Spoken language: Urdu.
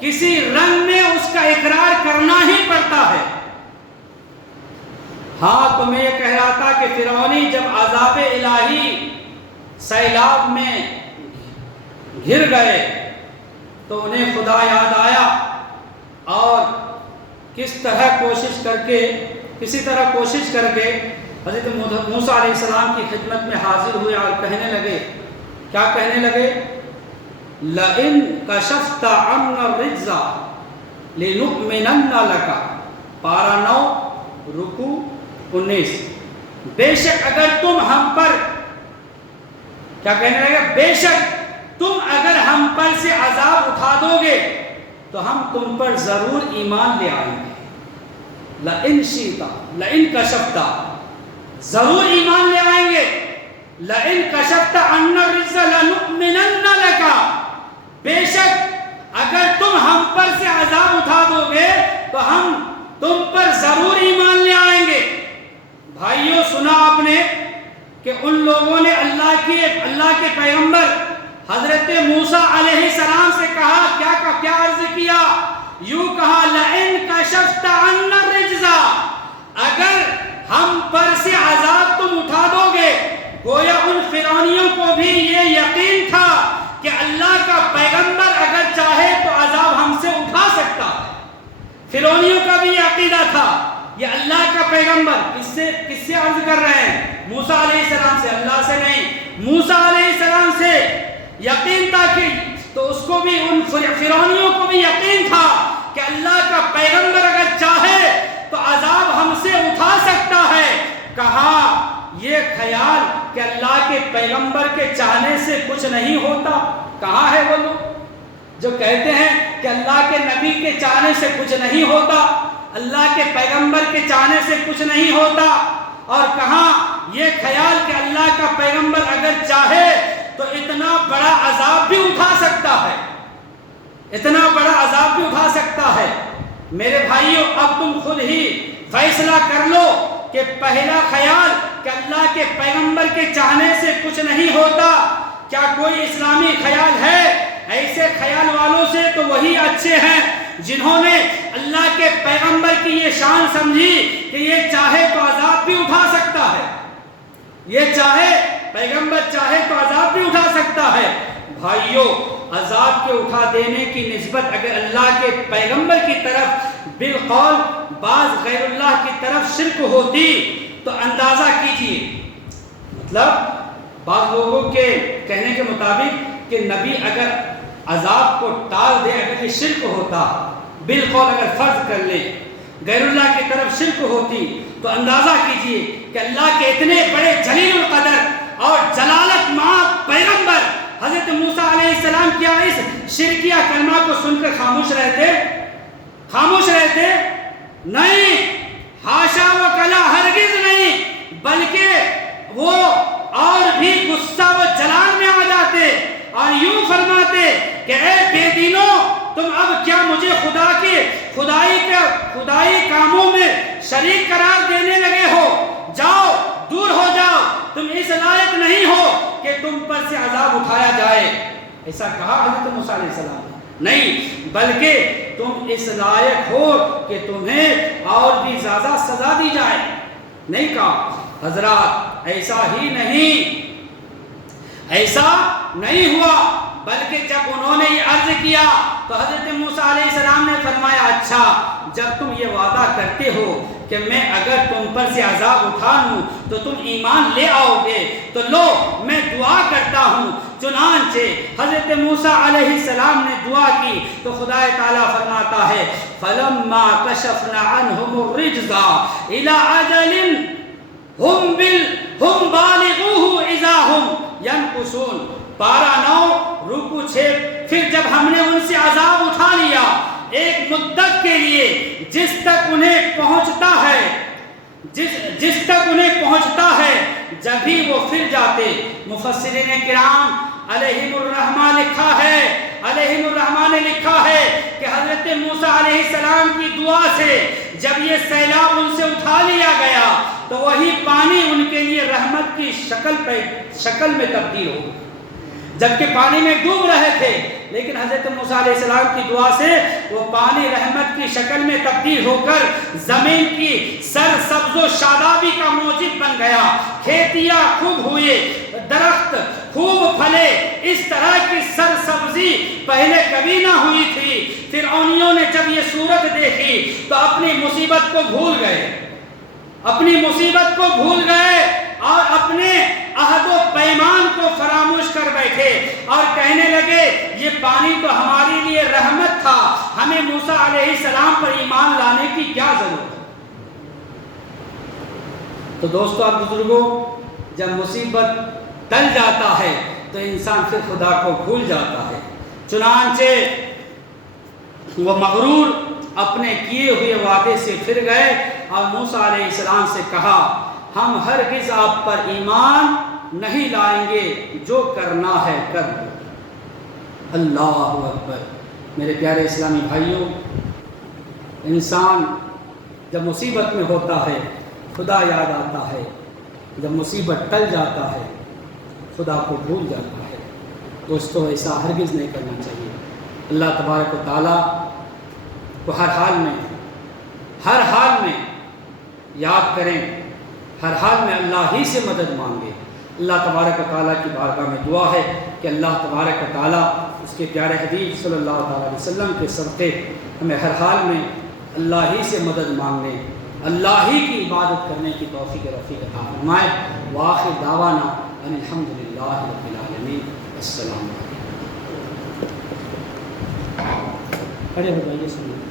کسی رنگ میں اس کا اقرار کرنا ہی پڑتا ہے۔ ہاں تو میں یہ کہہ رہا تھا کہ فرعونی جب عذاب الہی سیلاب میں گر گئے تو انہیں خدا یاد آیا اور کسی طرح کوشش کر کے حضرت موسیٰ علیہ السلام کی خدمت میں حاضر ہوئے اور کہنے لگے، کیا کہنے لگے؟ لَئِن كَشَفْتَ عَنَّا الرِّجْزَ لِنُؤْمِنَنَّ لَكَ، پارہ 9 رکوع 19۔ بے شک اگر تم ہم پر، کیا کہنے لگے؟ بے شک تم اگر ہم پر سے عذاب اٹھا دو گے تو ہم تم پر ضرور ایمان لے آئیں گے۔ لَئِن شِئْتَ لَئِن كَشَفْتَ، ضرور ایمان لے آئیں گے۔ لَئِن كَشَفْتَ عَنَّا الرِّجْزَ لَنُؤْمِنَنَّ لَكَ، بے شک اگر تم ہم پر سے عذاب اٹھا دو گے تو ہم تم پر ضرور ایمان لے آئیں گے۔ بھائیوں سنا آپ نے کہ ان لوگوں نے اللہ کے پیغمبر حضرت موسیٰ علیہ السلام سے کہا، کیا عرض کیا؟ یوں کہا، لَئِن كَشَفْتَ عَنَّا الرِّجْزَ، اگر ہم پر سے عذاب تم اٹھا دو گے۔ گویا ان فرعونیوں کو بھی یہ یقین تھا کہ اللہ کا پیغمبر اگر چاہے تو عذاب ہم سے اٹھا سکتا ہے۔ فرعونیوں کا بھی عقیدہ تھا، یہ اللہ کا پیغمبر کس سے عرض کر رہے ہیں؟ موسیٰ علیہ السلام سے، اللہ سے نہیں۔ موسیٰ علیہ السلام سے یقین تھا کہ تو اس کو بھی، ان فرعونیوں کو بھی یقین تھا کہ اللہ کا پیغمبر اگر چاہے تو عذاب ہم سے اٹھا سکتا ہے۔ کہا یہ خیال کہ اللہ کے پیغمبر کے چاہنے سے کچھ نہیں ہوتا، کہاں ہے وہ لوگ جو کہتے ہیں کہ اللہ کے نبی کے چاہنے سے کچھ نہیں ہوتا، اللہ کے پیغمبر کے چاہنے سے کچھ نہیں ہوتا؟ اور کہاں یہ خیال کہ اللہ کا پیغمبر اگر چاہے تو اتنا بڑا عذاب بھی اٹھا سکتا ہے، اتنا بڑا عذاب بھی اٹھا سکتا ہے۔ میرے بھائیوں اب تم خود ہی فیصلہ کر لو کہ پہلا خیال کہ اللہ کے پیغمبر کے چاہنے سے کچھ نہیں ہوتا، کیا کوئی اسلامی خیال ہے؟ ایسے خیال والوں سے تو وہی اچھے ہیں جنہوں نے اللہ کے پیغمبر کی یہ شان سمجھی کہ یہ چاہے تو عذاب بھی اٹھا سکتا ہے، یہ چاہے پیغمبر چاہے تو عذاب بھی اٹھا سکتا ہے۔ بھائیوں عذاب کے اٹھا دینے کی نسبت اگر اللہ کے پیغمبر کی طرف بالقول بعض غیر اللہ کی طرف شرک ہوتی تو اندازہ کیجئے، مطلب بعض لوگوں کے کہنے کے مطابق کہ نبی اگر عذاب کو ٹال دے، اگر یہ شرک ہوتا، بالقول اگر فرض کر لے غیر اللہ کی طرف شرک ہوتی تو اندازہ کیجئے کہ اللہ کے اتنے بڑے جلیل القدر اور جلالت مآب پیغمبر حضرت موسیٰ علیہ السلام کیا اس شرکیہ کلمہ کو سن کر خاموش رہتے؟ نہیں، حاشا و کلا، ہرگز نہیں، بلکہ وہ اور بھی غصہ و جلال میں آ جاتے اور یوں فرماتے کہ اے بے دینوں، تم اب کیا مجھے خدائی کاموں میں شریک قرار دینے لگے ہو؟ جاؤ، دور ہو جاؤ، تم اس لائق نہیں ہو کہ تم پر سے عذاب اٹھایا جائے۔ ایسا کہا حضرت موسیٰ علیہ السلام نے؟ نہیں، بلکہ تم اس لائق ہو کہ تمہیں اور بھی زیادہ سزا دی جائے۔ نہیں کہا حضرات ایسا نہیں ہوا، بلکہ جب انہوں نے یہ عرض کیا تو حضرت موسیٰ علیہ السلام نے فرمایا، اچھا جب تم یہ وعدہ کرتے ہو کہ میں اگر تم پر سے عذاب اٹھا لوں تو تم ایمان لے آؤ گے تو لو میں دعا کرتا ہوں۔ چنانچہ حضرت موسیٰ علیہ السلام نے دعا کی تو خدا تعالیٰ فرماتا ہے فَلَمَّا كَشَفْنَا عَنْهُمُ الرِّجْزَ إِلَىٰ أَجَلٍ هُمْ بَالِغُوهُ إِذَا هُمْ يَنْكُثُونَ۔ پارہ 9 رکوع 6۔ پھر جب ہم نے ان سے عذاب اٹھا لیا ایک مدت کے لیے جس تک انہیں پہنچتا ہے جب ہی وہ پھر جاتے۔ مفسرین کرام علیہم الرحمہ نے لکھا ہے کہ حضرت موسیٰ علیہ السلام کی دعا سے جب یہ سیلاب ان سے اٹھا لیا گیا تو وہی پانی ان کے لیے رحمت کی شکل میں تبدیل ہو، جبکہ پانی میں ڈوب رہے تھے لیکن حضرت موسیٰ علیہ السلام کی دعا سے وہ پانی رحمت کی شکل میں تبدیل ہو کر زمین کی سرسبز و شادابی کا موجب بن گیا، کھیتیاں خوب ہوئے، درخت خوب پھلے، اس طرح کی سرسبزی پہلے کبھی نہ ہوئی تھی۔ فرعونیوں نے جب یہ صورت دیکھی تو اپنی مصیبت کو بھول گئے، اپنی مصیبت کو بھول گئے اور اپنے عہد و پیمان کو فراموش کر بیٹھے اور کہنے لگے یہ پانی تو ہمارے لیے رحمت تھا، ہمیں موسیٰ علیہ السلام پر ایمان لانے کی کیا ضرورت ہے۔ تو دوستو اور بزرگوں، جب مصیبت ٹل جاتا ہے تو انسان پھر خدا کو بھول جاتا ہے۔ چنانچہ وہ مغرور اپنے کیے ہوئے وعدے سے پھر گئے اور موسیٰ علیہ السلام سے کہا ہم ہرگز آپ پر ایمان نہیں لائیں گے، جو کرنا ہے کر لو۔ اللہ اکبر۔ میرے پیارے اسلامی بھائیوں، انسان جب مصیبت میں ہوتا ہے خدا یاد آتا ہے، جب مصیبت ٹل جاتا ہے خدا کو بھول جاتا ہے۔ دوستو ایسا ہرگز نہیں کرنا چاہیے۔ اللہ تبارک و تعالیٰ کو ہر حال میں یاد کریں، ہر حال میں اللہ ہی سے مدد مانگے۔ اللہ تبارک و تعالیٰ کی بارگاہ میں دعا ہے کہ اللہ تبارک و تعالیٰ اس کے پیارے حبیب صلی اللہ تعالیٰ علیہ وسلم کے صدقے ہمیں ہر حال میں اللہ ہی سے مدد مانگنے، اللہ ہی کی عبادت کرنے کی توفیق رفیق عطا فرمائے۔ وآخر دعوانا ان الحمدللہ رب العالمین۔ السلام علیکم۔ کھڑے ہو جائیے۔